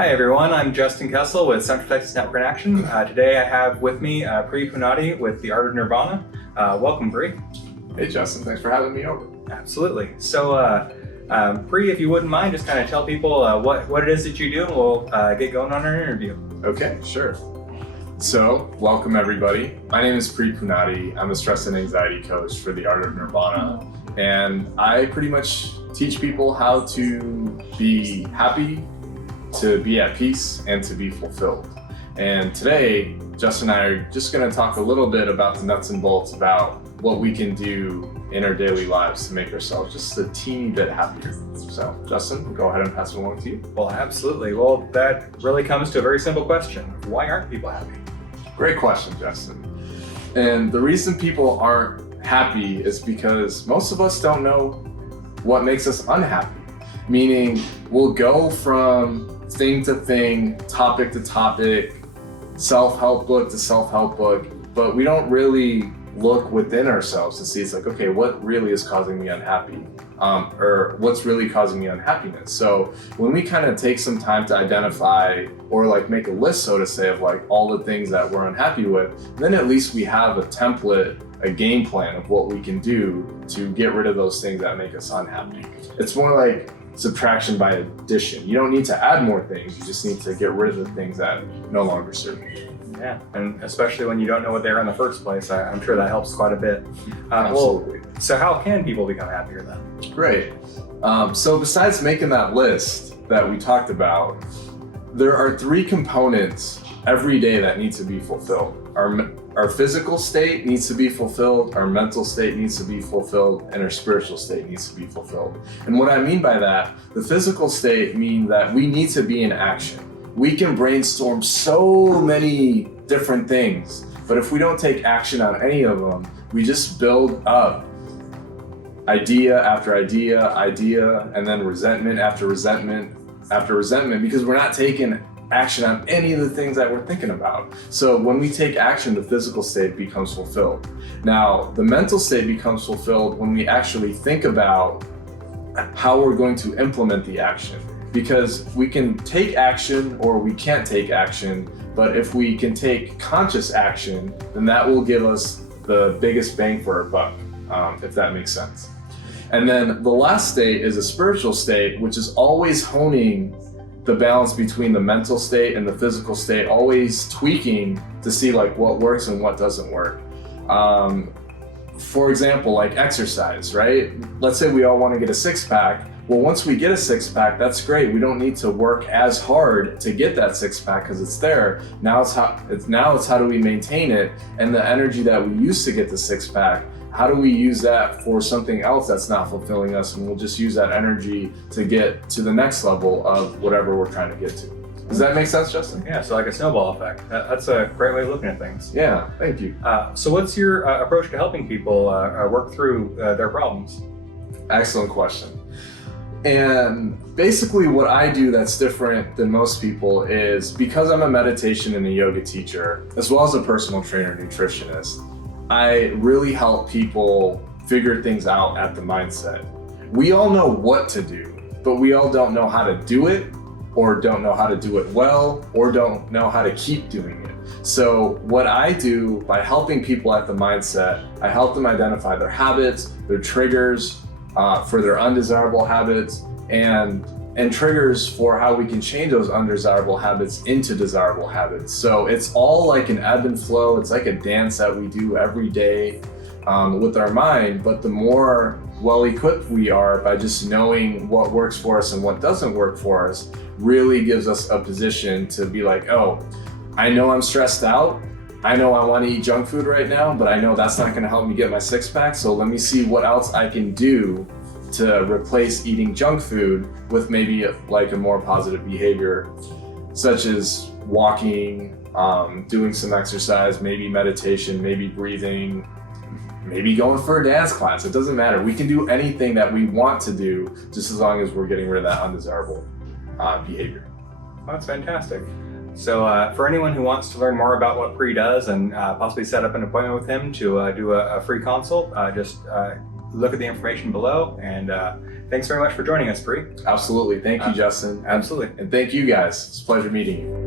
Hi everyone, I'm Justin Kessel with Central Texas Network in Action. Today I have with me Pree Poonati with the Art of Nirvana. Welcome, Pree. Hey Justin, thanks for having me over. Absolutely. So Pree, if you wouldn't mind, just kind of tell people what it is that you do, and we'll get going on our interview. Okay, sure. So, welcome everybody. My name is Pree Poonati. I'm a stress and anxiety coach for the Art of Nirvana. And I pretty much teach people how to be happy, to be at peace, and to be fulfilled. And today, Justin and I are just going to talk a little bit about the nuts and bolts about what we can do in our daily lives to make ourselves just a teeny bit happier. So, Justin, go ahead and pass it along to you. Well, absolutely. Well, that really comes to a very simple question. Why aren't people happy? Great question, Justin. And the reason people aren't happy is because most of us don't know what makes us unhappy. Meaning, we'll go from thing to thing, topic to topic, self-help book to self-help book, but we don't really look within ourselves to see, it's like, okay, what really is causing me unhappy? Or what's really causing me unhappiness? So when we kind of take some time to identify or like make a list, so to say, of like all the things that we're unhappy with, then at least we have a template, a game plan of what we can do to get rid of those things that make us unhappy. It's more like subtraction by addition. You don't need to add more things, you just need to get rid of the things that no longer serve you. Yeah, and especially when you don't know what they are in the first place, I'm sure that helps quite a bit. Absolutely. Well, so how can people become happier then? Great. So besides making that list that we talked about, there are three components every day that need to be fulfilled. Our physical state needs to be fulfilled, our mental state needs to be fulfilled, and our spiritual state needs to be fulfilled. And what I mean by that, the physical state means that we need to be in action. We can brainstorm so many different things, but if we don't take action on any of them, we just build up idea after idea, and then resentment after resentment after resentment, because we're not taking action on any of the things that we're thinking about. So when we take action, the physical state becomes fulfilled. Now, the mental state becomes fulfilled when we actually think about how we're going to implement the action. Because we can take action or we can't take action, but if we can take conscious action, then that will give us the biggest bang for our buck, if that makes sense. And then the last state is a spiritual state, which is always honing the balance between the mental state and the physical state, always tweaking to see like what works and what doesn't work. For example, like exercise, right? Let's say we all want to get a six-pack. Well, once we get a six-pack, that's great. We don't need to work as hard to get that six-pack because it's there. Now it's how do we maintain it, and the energy that we used to get the six-pack, how do we use that for something else that's not fulfilling us, and we'll just use that energy to get to the next level of whatever we're trying to get to. Does that make sense, Justin? Yeah, so like a snowball effect. That's a great way of looking at things. Yeah, thank you. So what's your approach to helping people work through their problems? Excellent question. And basically what I do that's different than most people is, because I'm a meditation and a yoga teacher, as well as a personal trainer and nutritionist, I really help people figure things out at the mindset. We all know what to do, but we all don't know how to do it, or don't know how to do it well, or don't know how to keep doing it. So what I do by helping people at the mindset, I help them identify their habits, their triggers, for their undesirable habits, and triggers for how we can change those undesirable habits into desirable habits. So it's all like an ebb and flow. It's like a dance that we do every day with our mind, but the more well-equipped we are by just knowing what works for us and what doesn't work for us really gives us a position to be like, oh, I know I'm stressed out. I know I want to eat junk food right now, but I know that's not going to help me get my six-pack. So let me see what else I can do to replace eating junk food with maybe like a more positive behavior, such as walking, doing some exercise, maybe meditation, maybe breathing, maybe going for a dance class. It doesn't matter. We can do anything that we want to do, just as long as we're getting rid of that undesirable behavior. Well, that's fantastic. So for anyone who wants to learn more about what Pree does and possibly set up an appointment with him to do a free consult, just look at the information below. And thanks very much for joining us, Pree. Absolutely. Thank you, Justin. Absolutely. And thank you guys. It's a pleasure meeting you.